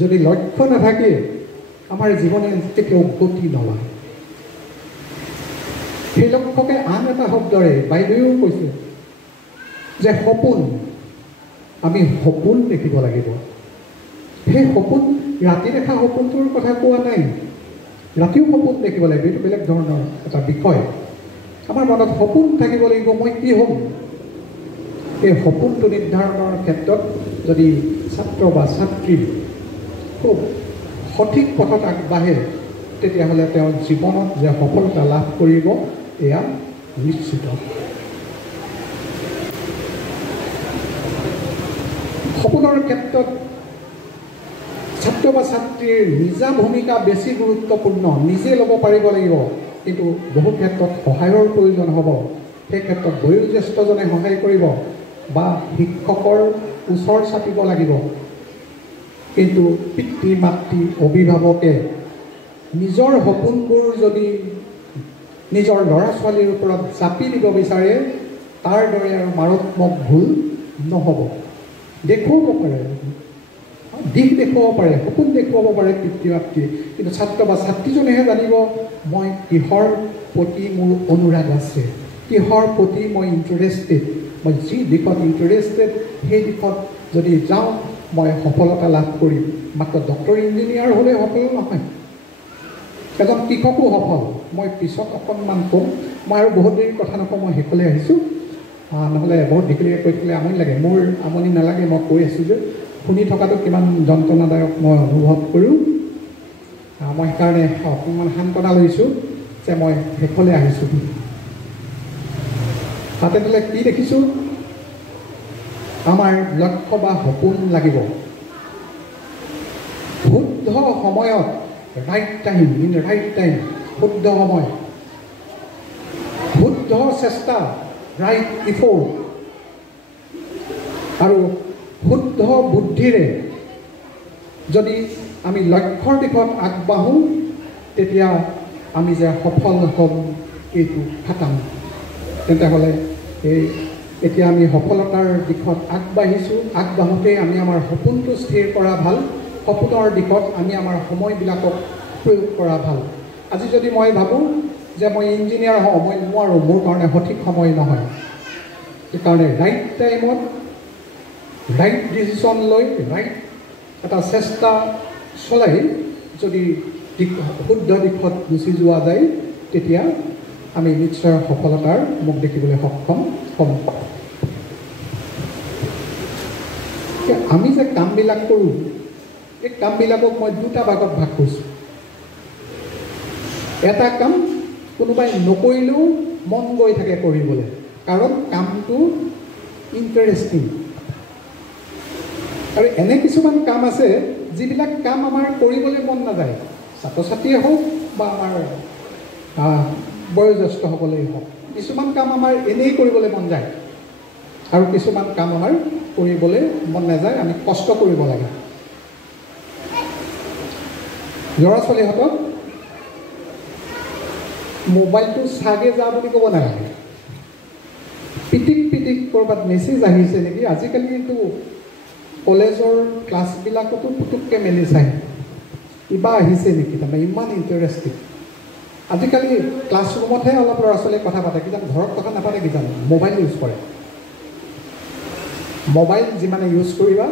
যদি লক্ষ্য নাথাকে আমাৰ জীৱনে কেতিয়াও গতি নলয়। সেই লক্ষ্যকে আন এটা শব্দৰে বাইদেৱেও কৈছে যে সপোন, আমি সপোন দেখিব লাগিব। সেই সপোন ৰাতি দেখা সপোনটোৰ কথা কোৱা নাই, ৰাতিও সপোন দেখিব লাগিব, এইটো বেলেগ ধৰণৰ এটা বিষয়। আমাৰ মনত সপোন থাকিব লাগিব, মই কি হ'ম। এই সপোনটো নিৰ্ধাৰণৰ ক্ষেত্ৰত যদি ছাত্ৰ বা ছাত্ৰী খুব সঠিক পথত আগবাঢ়ে তেতিয়াহ'লে তেওঁ জীৱনত যে সফলতা লাভ কৰিব এয়া নিশ্চিত। সপোনৰ ক্ষেত্ৰত ছাত্ৰ বা ছাত্ৰীৰ নিজা ভূমিকা বেছি গুৰুত্বপূৰ্ণ। নিজে ল'ব পাৰিব লাগিব, কিন্তু বহু ক্ষেত্ৰত সহায়ৰ প্ৰয়োজন হ'ব। সেই ক্ষেত্ৰত বয়োজ্যেষ্ঠজনে সহায় কৰিব বা শিক্ষকৰ ওচৰ চাপিব লাগিব। কিন্তু পিতৃ মাতৃ অভিভাৱকে নিজৰ সপোনবোৰ যদি নিজৰ ল'ৰা ছোৱালীৰ ওপৰত চাপি দিব বিচাৰে তাৰ দৰে আৰু মাৰাত্মক ভুল নহ'ব। দেখুৱাব পাৰে, দিশ দেখুৱাব পাৰে, সপোন দেখুৱাব পাৰে পিতৃ মাতৃয়ে, কিন্তু ছাত্ৰ বা ছাত্ৰীজনেহে জানিব মই কিহৰ প্ৰতি মোৰ অনুৰাগ আছে, কিহৰ প্ৰতি মই ইণ্টাৰেষ্টেড। মই যি দিশত ইণ্টাৰেষ্টেড সেই দিশত যদি যাওঁ মই সফলতা লাভ কৰিম। মাত্ৰ ডক্টৰ ইঞ্জিনিয়াৰ হ'লে সফল নহয়, এজন কৃষকো সফল। মই পিছত অকণমান ক'ম, মই আৰু বহুত দেৰি কথা নকওঁ, মই শেষলৈ আহিছোঁ, নহ'লে বহুত দীঘলীয়া কৈ থাকিলে আমনি লাগে। মোৰ আমনি নালাগে, মই কৈ আছোঁ যে শুনি থকাটো কিমান যন্ত্ৰণাদায়ক মই অনুভৱ কৰোঁ। মই সেইকাৰণে অকণমান সান্তনা লৈছোঁ যে মই শেষলৈ আহিছোঁ। তেনেহ'লে কি দেখিছোঁ? আমাৰ লক্ষ্য বা সপোন লাগিব। শুদ্ধ সময়ত, right time, in right time, শুদ্ধ সময়, শুদ্ধ চেষ্টা, ৰাইট ইফৰ্ট, আৰু শুদ্ধ বুদ্ধিৰে যদি আমি লক্ষ্যৰ দিশত আগবাঢ়োঁ তেতিয়া আমি যে সফল হ'ম এইটো খাটাং। তেতিয়াহ'লে এতিয়া আমি সফলতাৰ দিশত আগবাঢ়োঁতে আমি আমাৰ সপোনটো স্থিৰ কৰা ভাল, সপোনৰ দিশত আমি আমাৰ সময়বিলাকক প্ৰয়োগ কৰা ভাল। আজি যদি মই ভাবোঁ যে মই ইঞ্জিনিয়াৰ হওঁ, মই নোৱাৰোঁ, মোৰ কাৰণে সঠিক সময় নহয়। সেইকাৰণে ৰাইট টাইমত ৰাইট ডিচিশ্যন লৈ ৰাইট এটা চেষ্টা চলাই যদি শুদ্ধ দিশত গুচি যোৱা যায় তেতিয়া আমি নিশ্চয় সফলতাৰ মুখ দেখিবলৈ সক্ষম হ'ম। আমি যে কামবিলাক কৰোঁ এই কামবিলাকক মই দুটা ভাগত ভাগ কৰিছোঁ। এটা কাম কোনোবাই নকৰিলেও মন গৈ থাকে কৰিবলৈ, কাৰণ কামটো ইণ্টাৰেষ্টিং। আৰু এনে কিছুমান কাম আছে যিবিলাক কাম আমাৰ কৰিবলৈ মন নাযায়, ছাত্ৰ ছাত্ৰীয়ে হওক বা আমাৰ বয়োজ্যেষ্ঠসকলেই হওক। কিছুমান কাম আমাৰ এনেই কৰিবলৈ মন যায় আৰু কিছুমান কাম আমাৰ কৰিবলৈ মন নাযায়, আমি কষ্ট কৰিব লাগে। ল'ৰা ছোৱালীহঁতক মোবাইলটো চাগে যা বুলি ক'ব নালাগে, পিটিক পিটিক ক'ৰবাত মেছেজ আহিছে নেকি। আজিকালিতো কলেজৰ ক্লাছবিলাকতো পুতুককৈ মেলি চায় কিবা আহিছে নেকি, তাৰমানে ইমান ইণ্টাৰেষ্টিং। আজিকালি ক্লাছৰুমতহে অলপ ল'ৰা ছোৱালীয়ে কথা পাতে, কিজানি ঘৰত কথা নাপাতে, কিজানি মোবাইল ইউজ কৰে। মোবাইল যিমানে ইউজ কৰিবা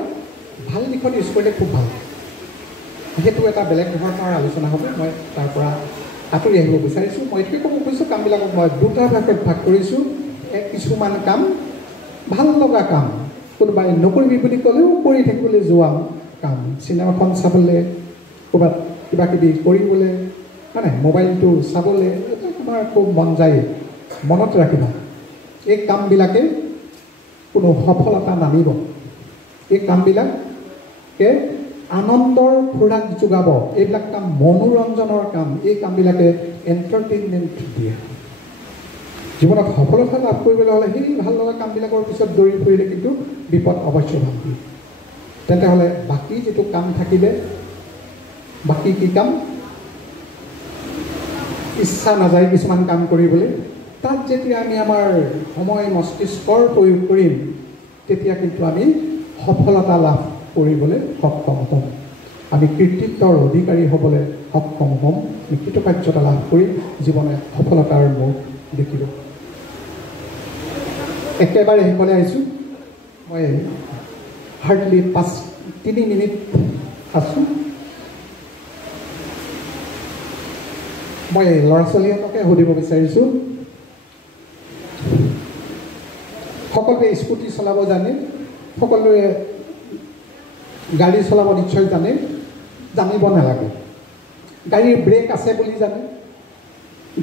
ভাল দিশত ইউজ কৰিলে খুব ভাল। সেইটো এটা বেলেগ ধৰণৰ আলোচনা হ'ব, মই তাৰ পৰা আঁতৰি আহিব বিচাৰিছোঁ। মই এইটোৱে ক'ব খুজিছোঁ, কামবিলাকক মই দুটা ভাগত ভাগ কৰিছোঁ। কিছুমান কাম ভাল লগা কাম, কোনোবাই নকৰিবি বুলি ক'লেও কৰি থাকিবলৈ যোৱা কাম, চিনেমাখন চাবলৈ, ক'ৰবাত কিবা কিবি কৰিবলৈ, মানে মোবাইলটো চাবলৈ তোমাৰ খুব মন যায়। মনত ৰাখিবা, এই কামবিলাকে কোনো সফলতা নানিব। এই কামবিলাকে আনন্দৰ খোৰাক যোগাব। এইবিলাক কাম মনোৰঞ্জনৰ কাম, এই কামবিলাকে এণ্টাৰটেইনমেণ্ট দিয়ে। জীৱনত সফলতা লাভ কৰিবলৈ হ'লে সেই ভাল লগা কামবিলাকৰ পিছত দৌৰি ফুৰিলে কিন্তু বিপদ অৱশ্যে ভাবি তেন্তে হ'লে বাকী যিটো কাম থাকিলে বাকী কি কাম ইচ্ছা নাযায় কিছুমান কাম কৰিবলৈ তাত যেতিয়া আমি আমাৰ সময় মস্তিষ্কৰ প্ৰয়োগ কৰিম তেতিয়া কিন্তু আমি সফলতা লাভ কৰিবলৈ সক্ষম হ'ম আমি কৃতিত্বৰ অধিকাৰী হ'বলৈ সক্ষম হ'ম কৃতকাৰ্যতা লাভ কৰি জীৱনে সফলতাৰ মুখ দেখিব একেবাৰে শেষলৈ আহিছোঁ মই হাৰ্ডলি 3 মিনিট আছোঁ মই ল'ৰা ছোৱালীহঁতকে সুধিব বিচাৰিছোঁ সকলোৱে স্কুটি চলাব জানে সকলোৱে গাড়ী চলাব নিশ্চয় জানিব নালাগে গাড়ীৰ ব্ৰেক আছে বুলি জানে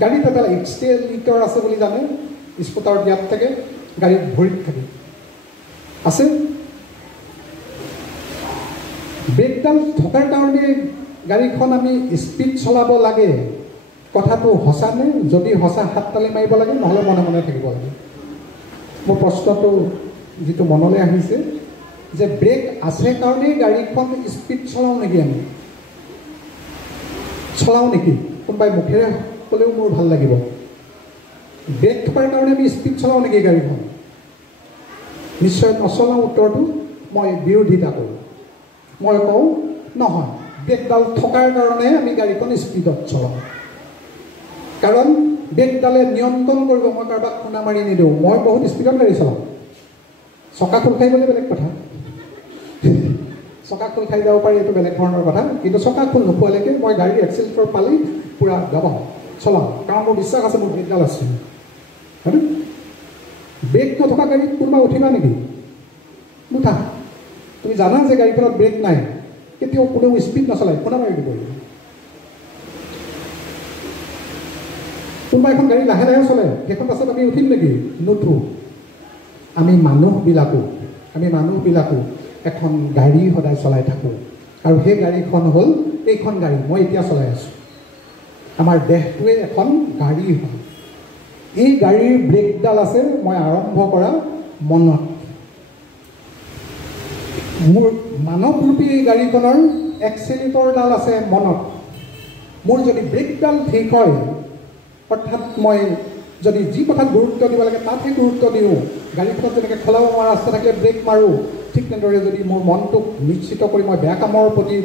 গাড়ীত এটা এক্সিলেটৰ আছে বুলি জানে স্কুটাৰত ইয়াত থাকে গাড়ীত ভৰিত থাকে আছে ব্ৰেকডাল থকাৰ কাৰণে গাড়ীখন আমি স্পীড চলাব লাগে কথাটো সঁচানে যদি সঁচা হাত তালি মাৰিব লাগে নহ'লে মনে মনে থাকিব লাগে মোৰ প্ৰশ্নটো যিটো মনলৈ আহিছে যে ব্ৰেক আছে কাৰণেই গাড়ীখন স্পীড চলাওঁ নেকি আমি চলাওঁ নেকি কোনোবাই মুখেৰে ক'লেও মোৰ ভাল লাগিব ব্ৰেক থকাৰ কাৰণে আমি স্পীড চলাওঁ নেকি গাড়ীখন নিশ্চয় নচলাওঁ উত্তৰটো মই বিৰোধিতা কৰোঁ মই কওঁ নহয় ব্ৰেকডাল থকাৰ কাৰণে আমি গাড়ীখন স্পীডত চলাওঁ কাৰণ ব্ৰেকডালে নিয়ন্ত্ৰণ কৰিব মই কাৰোবাক খুন্দা মাৰি নিদিওঁ মই বহুত স্পীডত গাড়ী চলাওঁ চকা খোল খাই গ'লে বেলেগ কথা চকা খোল খাই যাব পাৰি এইটো বেলেগ ধৰণৰ কথা কিন্তু চকা খোল নোপোৱালৈকে মই গাড়ীৰ এক্সিলেটৰ পালি পূৰা দবাওঁ চলাওঁ কাৰণ মোৰ বিশ্বাস আছে মোৰ ব্ৰেকডাল আছে হয়নে ব্ৰেক নথকা গাড়ীত কোনোবা উঠিবা নেকি নুঠা তুমি জানা যে গাড়ীখনত ব্ৰেক নাই কেতিয়াও কোনেও স্পীড নচলায় খুন্দা মাৰি দিব কোনোবা এখন গাড়ী লাহে লাহে চলে সেইখন পাছত আমি উঠিম নেকি নুঠো আমি মানুহবিলাকো এখন গাড়ী সদায় চলাই থাকোঁ আৰু সেই গাড়ীখন হ'ল এইখন গাড়ী মই এতিয়া চলাই আছোঁ আমাৰ দেহটোৱে এখন গাড়ী হয় এই গাড়ীৰ ব্ৰেকডাল আছে মই আৰম্ভ কৰা মনত মোৰ মানৱৰূপী এই গাড়ীখনৰ এক্সিলেটৰডাল আছে মনত মোৰ যদি ব্ৰেকডাল ঠিক হয় অৰ্থাৎ মই যদি যি কথাত গুৰুত্ব দিব লাগে তাতহে গুৰুত্ব দিওঁ গাড়ীখনত যেনেকৈ খলাব পৰা ৰাস্তা থাকিলে ব্ৰেক মাৰোঁ ঠিক তেনেদৰে যদি মোৰ মনটোক নিশ্চিত কৰি মই বেয়া কামৰ প্ৰতি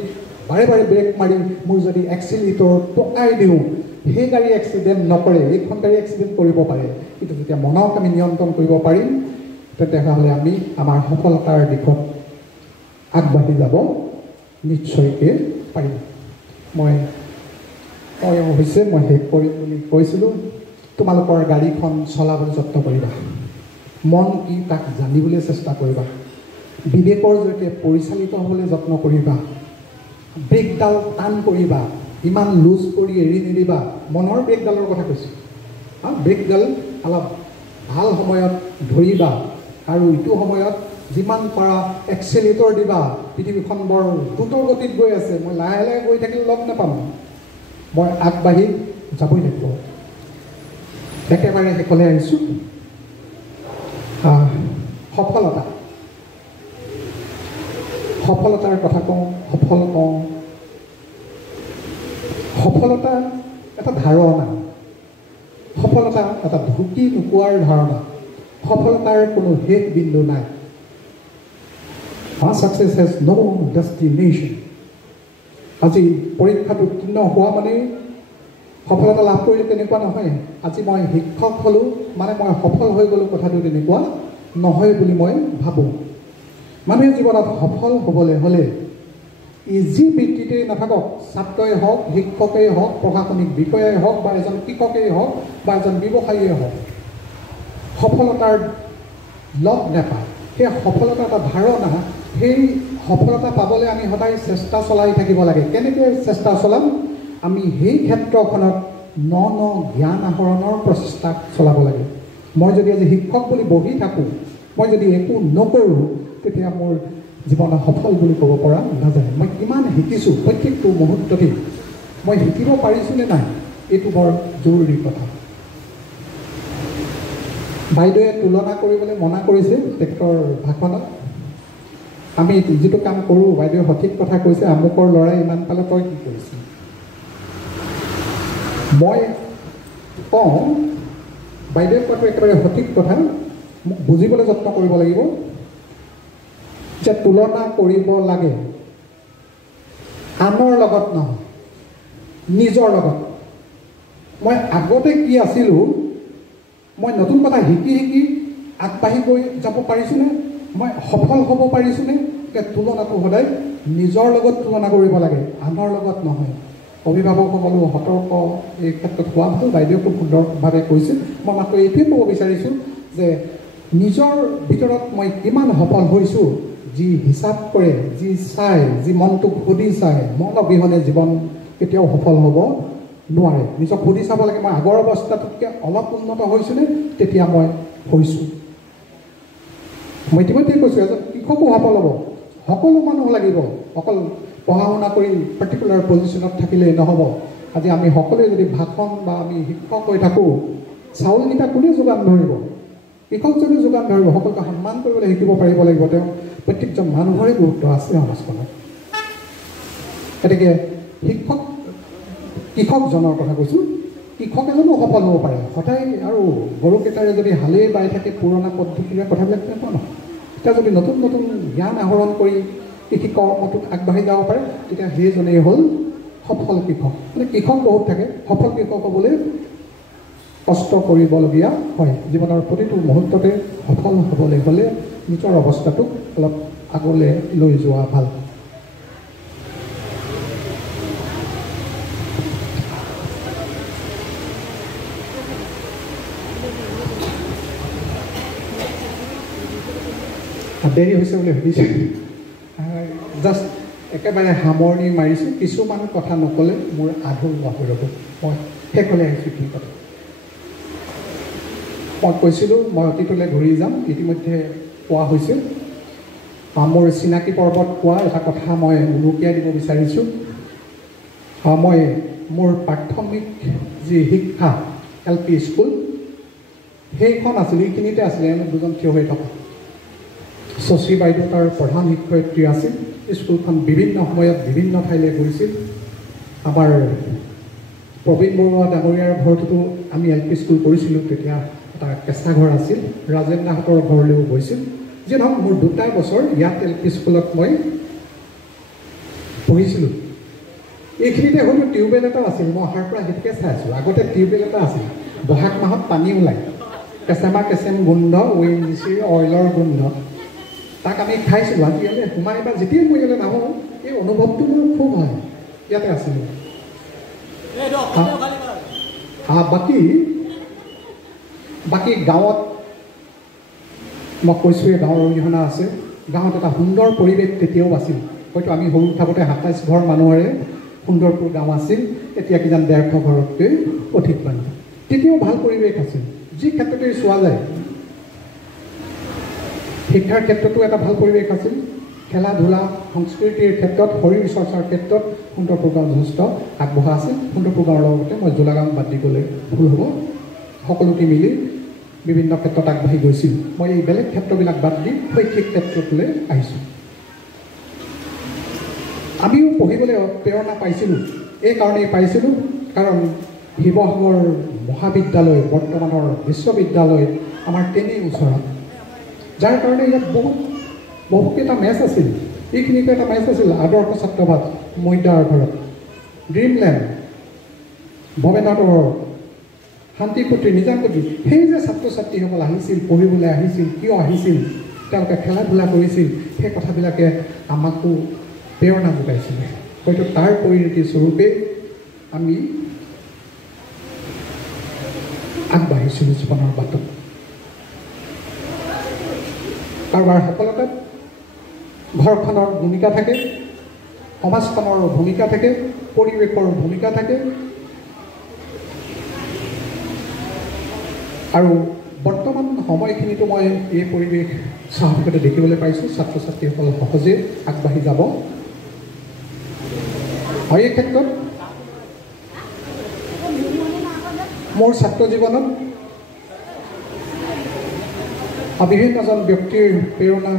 বাৰে বাৰে ব্ৰেক মাৰি মোৰ যদি এক্সিলেটৰ পকাই দিওঁ সেই গাড়ী এক্সিডেণ্ট নকৰে এইখন গাড়ী এক্সিডেণ্ট কৰিব পাৰে কিন্তু যেতিয়া মনক আমি নিয়ন্ত্ৰণ কৰিব পাৰিম তেতিয়াহ'লে আমি আমাৰ সফলতাৰ দিশত আগবাঢ়ি যাব নিশ্চয়কৈ পাৰিম মই হৈছে মই শেষ কৰিম বুলি কৈছিলোঁ তোমালোকৰ গাড়ীখন চলাবলৈ যত্ন কৰিবা মন কি তাক জানিবলৈ চেষ্টা কৰিবা বিবেকৰ জৰিয়তে পৰিচালিত হ'বলৈ যত্ন কৰিবা ব্ৰেকডাল টান কৰিবা ইমান লুজ কৰি এৰি নিদিবা মনৰ ব্ৰেকডালৰ কথা কৈছোঁ ব্ৰেকডাল অলপ ভাল সময়ত ধৰিবা আৰু ইটো সময়ত যিমান পাৰা এক্সিলেটৰ দিবা পৃথিৱীখন বৰ দ্ৰুত গতিত গৈ আছে মই লাহে লাহে গৈ থাকিলে লগ নাপাম মই আগবাঢ়ি যাবই লাগিব একেবাৰে শেষলৈ আহিছোঁ সফলতাৰ কথা কওঁ সফলতা এটা ধাৰণা সফলতা এটা ঢুকি নোপোৱাৰ ধাৰণা সফলতাৰ কোনো শেষ বিন্দু নাই সাকচেছ হেজ ন' ডেষ্টিনেশ্যন আজি পৰীক্ষাত উত্তীৰ্ণ হোৱা মানে সফলতা লাভ কৰিলে তেনেকুৱা নহয় আজি মই শিক্ষক হ'লোঁ মানে মই সফল হৈ গ'লোঁ কথাটো তেনেকুৱা নহয় বুলি মই ভাবোঁ মানুহে জীৱনত সফল হ'বলৈ হ'লে যি বৃত্তিতেই নাথাকক ছাত্ৰই হওক শিক্ষকেই হওক প্ৰশাসনিক বিষয়াই হওক বা এজন কৃষকেই হওক বা এজন ব্যৱসায়ীয়ে হওক সফলতাৰ লগ নাপায় সেই সফলতা এটা ধাৰণা সেই সফলতা পাবলৈ আমি সদায় চেষ্টা চলাই থাকিব লাগে কেনেকৈ চেষ্টা চলাম আমি সেই ক্ষেত্ৰখনত ন জ্ঞান আহৰণৰ প্ৰচেষ্টা চলাব লাগে মই যদি আজি শিক্ষক বুলি বহি থাকোঁ মই যদি একো নকৰোঁ তেতিয়া মোৰ জীৱনত সফল বুলি ক'ব পৰা নাযায় মই কিমান শিকিছোঁ প্ৰত্যেকটো মুহূৰ্ততেই মই শিকিব পাৰিছোঁ নে নাই এইটো বৰ জৰুৰী কথা বাইদেৱে তুলনা কৰিবলৈ মনা কৰিছে তেখেতৰ ভাষণত। আমি যিটো কাম কৰোঁ বাইদেৱে সঠিক কথা কৈছে, আমুকৰ ল'ৰাই ইমান পালে তই কি কৰিছিল। মই কওঁ বাইদেৱে কোৱাটো একেবাৰে সঠিক কথা, মোক বুজিবলৈ যত্ন কৰিব লাগিব যে তুলনা কৰিব লাগে আনৰ লগত নহয়, নিজৰ লগত। মই আগতে কি আছিলোঁ, মই নতুন কথা শিকি শিকি আগবাঢ়ি গৈ যাব পাৰিছোঁনে, মই সফল হ'ব পাৰিছোঁনে? তুলনাটো সদায় নিজৰ লগত তুলনা কৰিব লাগে, আনৰ লগত নহয়। অভিভাৱকসকলো সতৰ্ক এই ক্ষেত্ৰত হোৱা ভাল। বাইদেউ খুব সুন্দৰভাৱে কৈছিল। মই মাত্ৰ এইটোৱে ক'ব বিচাৰিছোঁ যে নিজৰ ভিতৰত মই কিমান সফল হৈছোঁ, যি হিচাপ কৰে, যি চাই, যি মনটোক সুধি চাই, মন অবিহনে জীৱন কেতিয়াও সফল হ'ব নোৱাৰে। নিজক সুধি চাব লাগে, মই আগৰ অৱস্থাটোতকৈ অলপ উন্নত হৈছোঁনে, তেতিয়া মই হৈছোঁ। মই ইতিমধ্যে কৈছোঁ এজন কৃষকো সফল হ'ব, সকলো মানুহ লাগিব, অকল পঢ়া শুনা কৰি পাৰ্টিকুলাৰ পজিশ্যনত থাকিলেই নহ'ব। আজি আমি সকলোৱে যদি ভাষণ বা আমি শিক্ষক হৈ থাকোঁ, চাউলকেইটা কোনে যোগান ধৰিব? কৃষকজনে যোগান ধৰিব। সকলোকে সন্মান কৰিবলৈ শিকিব পাৰিব লাগিব। তেওঁ প্ৰত্যেকজন মানুহৰে গুৰুত্ব আছে সমাজখনত। গতিকে কৃষকজনৰ কথা কৈছোঁ, কৃষক এজনো সফল হ'ব পাৰে সদায়। আৰু গৰুকেইটাৰে যদি হালেই বাই থাকে পুৰণা পদ্ধতিৰে, কথাবিলাক তেনেকুৱা নহয়। এতিয়া যদি নতুন নতুন জ্ঞান আহৰণ কৰি কৃষি কৰ্মটোত আগবাঢ়ি যাব পাৰে, তেতিয়া সেইজনেই হ'ল সফল কৃষক। মানে কৃষক বহুত থাকে, সফল কৃষক হ'বলৈ কষ্ট কৰিবলগীয়া হয়। জীৱনৰ প্ৰতিটো মুহূৰ্ততে সফল হ'বলৈ হ'লে নিজৰ অৱস্থাটোক অলপ আগলৈ লৈ যোৱা ভাল। দেৰি হৈছে বুলি ভাবিছোঁ, জাষ্ট একেবাৰে সামৰণি মাৰিছোঁ। কিছুমান কথা নক'লে মোৰ আধৰুৱা হৈ ৰ'ব। মই শেষলৈ আহিছোঁ। কি কথা মই কৈছিলোঁ, মই অতীতলৈ ঘূৰি যাম। ইতিমধ্যে কোৱা হৈছে, মোৰ চিনাকি পৰ্বত কোৱা এটা কথা মই উনুকিয়াই দিব বিচাৰিছোঁ। মই মোৰ প্ৰাথমিক যি শিক্ষা LP স্কুল, সেইখন আছিল, এইখিনিতে আছিলে। এনে দুজন থিয় হৈ থকা শশী বাইদেউ তাৰ প্ৰধান শিক্ষয়িত্ৰী আছিল। স্কুলখন বিভিন্ন সময়ত বিভিন্ন ঠাইলৈ গৈছিল। আমাৰ প্ৰবীণ বৰুৱা ডাঙৰীয়াৰ ঘৰটোতো আমি LP স্কুল কৰিছিলোঁ, তেতিয়া এটা কেঁচা ঘৰ আছিল। ৰাজেন দাহঁতৰ ঘৰলৈও গৈছিল। যে ধৰক মোৰ 2টা বছৰ ইয়াত LP স্কুলত মই পঢ়িছিলোঁ। এইখিনিতে হয়তো টিউবৱেল এটা আছিল। মই অহাৰ পৰা সেইটোকে চাই আছোঁ। আগতে টিউবৱেল এটা আছিল, বহাগ মাহত পানী ওলায়, কেঁচেমা কেঁচেম গোন্ধ, ONGCৰ অইলৰ গোন্ধ। তাক আমি খাইছিলোঁ। আজি ইয়ালৈ সোমাই বা যেতিয়াই মই ইয়ালৈ নাহোঁ, এই অনুভৱটো মোৰ খুব হয়। ইয়াতে আছিলোঁ। বাকী গাঁৱত মই কৈছোঁৱে, গাঁৱৰ অৰিহণা আছে। গাঁৱত এটা সুন্দৰ পৰিৱেশ তেতিয়াও আছিল। হয়তো আমি সৰু থাকোঁতে 27 ঘৰ মানুহৰে সুন্দৰপুৰ গাঁও আছিল। এতিয়া কিজান 150 ঘৰতকৈ অধিক মানুহ। তেতিয়াও ভাল পৰিৱেশ আছিল। যি ক্ষেত্ৰতেই চোৱা যায়, শিক্ষাৰ ক্ষেত্ৰতো এটা ভাল পৰিৱেশ আছিল। খেলা ধূলা, সংস্কৃতিৰ ক্ষেত্ৰত, শৰীৰ চৰ্চাৰ ক্ষেত্ৰত সুন্দৰপুৰ গাঁও যথেষ্ট আগবঢ়া আছিল। সুন্দৰপুৰ গাঁৱৰ লগতে মই জোলাগাঁও বাদ দি গ'লে ভুল হ'ব, সকলোকে মিলি বিভিন্ন ক্ষেত্ৰত আগবাঢ়ি গৈছিল। মই এই বেলেগ ক্ষেত্ৰবিলাক বাদ দি শৈক্ষিক ক্ষেত্ৰটোলৈ আহিছোঁ। আমিও পঢ়িবলৈ প্ৰেৰণা পাইছিলোঁ। এই কাৰণেই পাইছিলোঁ কাৰণ শিৱসাগৰ মহাবিদ্যালয়, বৰ্তমানৰ বিশ্ববিদ্যালয় আমাৰ তেনেই ওচৰত, যাৰ কাৰণে ইয়াত বহুকেইটা মেচ আছিল। এইখিনিতে এটা মেচ আছিল, আদৰ্শ ছাত্ৰবাস মৈদাৰ ঘৰত, ড্ৰিমলেণ্ড, ভৱেন্দ্ৰনাথৰ শান্তিপুত্ৰী, নিজামপুত্ৰী। সেই যে ছাত্ৰ ছাত্ৰীসকল আহিছিল, পঢ়িবলৈ আহিছিল, কিয় আহিছিল, তেওঁলোকে খেলা ধূলা কৰিছিল, সেই কথাবিলাকে আমাকো প্ৰেৰণা যোগাইছিলে। হয়তো তাৰ পৰিণতি স্বৰূপে আমি আগবাঢ়িছিলোঁ জীৱনৰ বাটত। কাৰোবাৰ সফলতাত ঘৰখনৰ ভূমিকা থাকে, সমাজখনৰ ভূমিকা থাকে, পৰিৱেশৰ ভূমিকা থাকে। আৰু বৰ্তমান সময়খিনিতো মই এই পৰিৱেশ স্বাভাৱিকতে দেখিবলৈ পাইছোঁ। ছাত্ৰ ছাত্ৰীসকল সহজে আগবাঢ়ি যাব। আৰু এই ক্ষেত্ৰত মোৰ ছাত্ৰ জীৱনত বিভিন্নজন ব্যক্তিৰ প্ৰেৰণা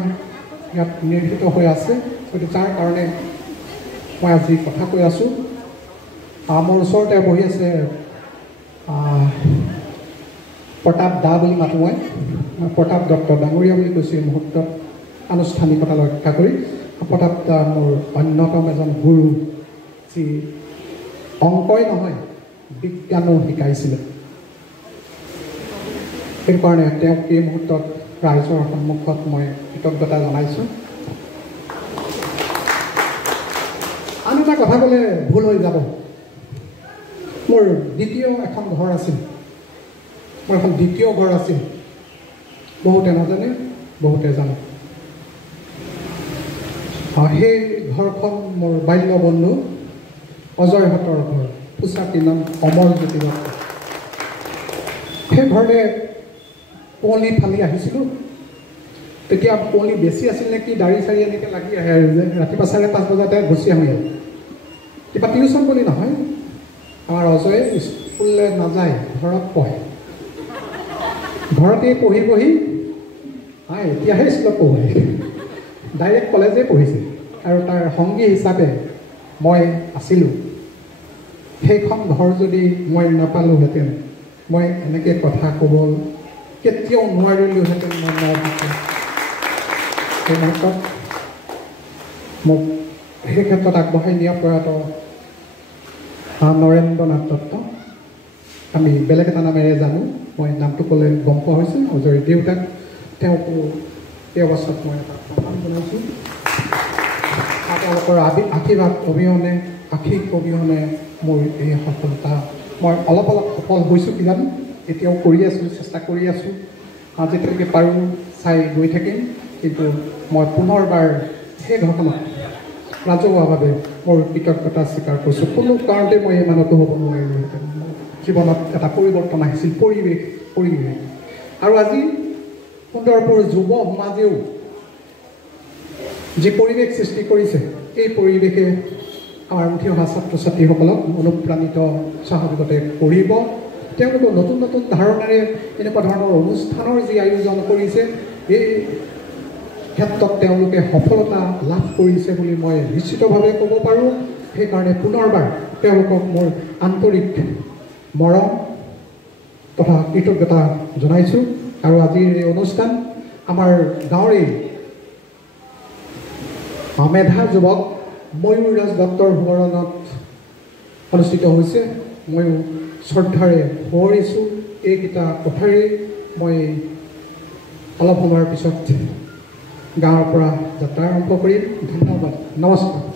ইয়াত নিৰ্হিত হৈ আছে গতিকে যাৰ কাৰণে মই আজি কথা কৈ আছোঁ মোৰ ওচৰতে বহি আছে প্ৰতাপ দা বুলি মাতোঁ মই প্ৰতাপ দত্ত ডাঙৰীয়া বুলি কৈছোঁ এই মুহূৰ্তত আনুষ্ঠানিকতা ৰক্ষা কৰি প্ৰতাপ দা মোৰ অন্যতম এজন গুৰু যি অংকই নহয় বিজ্ঞানো শিকাইছিলে সেইকাৰণে তেওঁক এই মুহূৰ্তত ৰাইজৰ সন্মুখত মই কৃতজ্ঞতা জনাইছোঁ আন এটা কথা ক'লে ভুল হৈ যাব মোৰ দ্বিতীয় এখন ঘৰ আছিল মোৰ এখন দ্বিতীয় ঘৰ আছিল বহুতে নাজানে বহুতে জানে সেই ঘৰখন মোৰ বাল্য বন্ধু অজয়হঁতৰ ঘৰ পোচাকী নাম অমল জ্যোতি দত্ত সেই ঘৰতে কুঁৱলী ফালি আহিছিলোঁ তেতিয়া কুঁৱলী বেছি আছিল নেকি দাড়ি চাৰি এনেকৈ লাগি আহে আৰু যে ৰাতিপুৱা 5:30 বজাতে গুচি আহোঁ ইয়াত কিবা টিউশ্যন বুলি নহয় আমাৰ অজয়ে স্কুললৈ নাযায় ঘৰত পঢ়ে ঘৰতেই পঢ়ি এতিয়াহে স্কুলত পঢ়ে ডাইৰেক্ট কলেজেই পঢ়িছে আৰু তাৰ সংগী হিচাপে মই আছিলোঁ সেইখন ঘৰ যদি মই নাপালোঁহেঁতেন মই এনেকৈ কথা ক'ব কেতিয়াও নোৱাৰিলোঁহেঁতেন মই সেই মুহূৰ্তত মোক সেই ক্ষেত্ৰত আগবঢ়াই নিয়া প্ৰয়াত নৰেন্দ্ৰ নাথ দত্ত আমি বেলেগ এটা নামেৰে জানো মই নামটো ক'লে গম পোৱা হৈছে অজয়ৰ দেউতাক তেওঁকো এই অৱস্থাত মই এটা সন্মান জনাইছোঁ তেওঁলোকৰ আশীৰ্বাদ অবিহনে মোৰ এই সফলতা মই অলপ সফল হৈছোঁ কিজানি এতিয়াও কৰি আছোঁ চেষ্টা কৰি আছোঁ যেতিয়ালৈকে পাৰোঁ চাই গৈ থাকিম কিন্তু মই পুনৰবাৰ সেই ঘৰখনত ৰাজহুৱাভাৱে মোৰ কৃতজ্ঞতা স্বীকাৰ কৰিছোঁ কোনো কাৰণতে মই এই মানুহটো হ'ব নোৱাৰিলোঁহেঁতেন জীৱনত এটা পৰিৱৰ্তন আহিছিল পৰিৱেশ আৰু আজি সুন্দৰপুৰ যুৱ সমাজেও যি পৰিৱেশ সৃষ্টি কৰিছে এই পৰিৱেশে আমাৰ উঠি অহা ছাত্ৰ ছাত্ৰীসকলক অনুপ্ৰাণিত স্বাভাৱিকতে কৰিব তেওঁলোকে নতুন নতুন ধাৰণাৰে এনেকুৱা ধৰণৰ অনুষ্ঠানৰ যি আয়োজন কৰিছে এই ক্ষেত্ৰত তেওঁলোকে সফলতা লাভ কৰিছে বুলি মই নিশ্চিতভাৱে ক'ব পাৰোঁ সেইকাৰণে পুনৰবাৰ তেওঁলোকক মোৰ আন্তৰিক মৰম তথা কৃতজ্ঞতা জনাইছোঁ আৰু আজিৰ এই অনুষ্ঠান আমাৰ গাঁৱৰে মেধা যুৱক ময়ূৰ ৰাজ দত্তৰ সোঁৱৰণত অনুষ্ঠিত হৈছে ময়ো শ্ৰদ্ধাৰে সোঁৱৰিছোঁ এইকেইটা কথাৰে মই অলপ সময়ৰ পিছত গাঁৱৰ পৰা যাত্ৰা আৰম্ভ কৰিম ধন্যবাদ নমস্কাৰ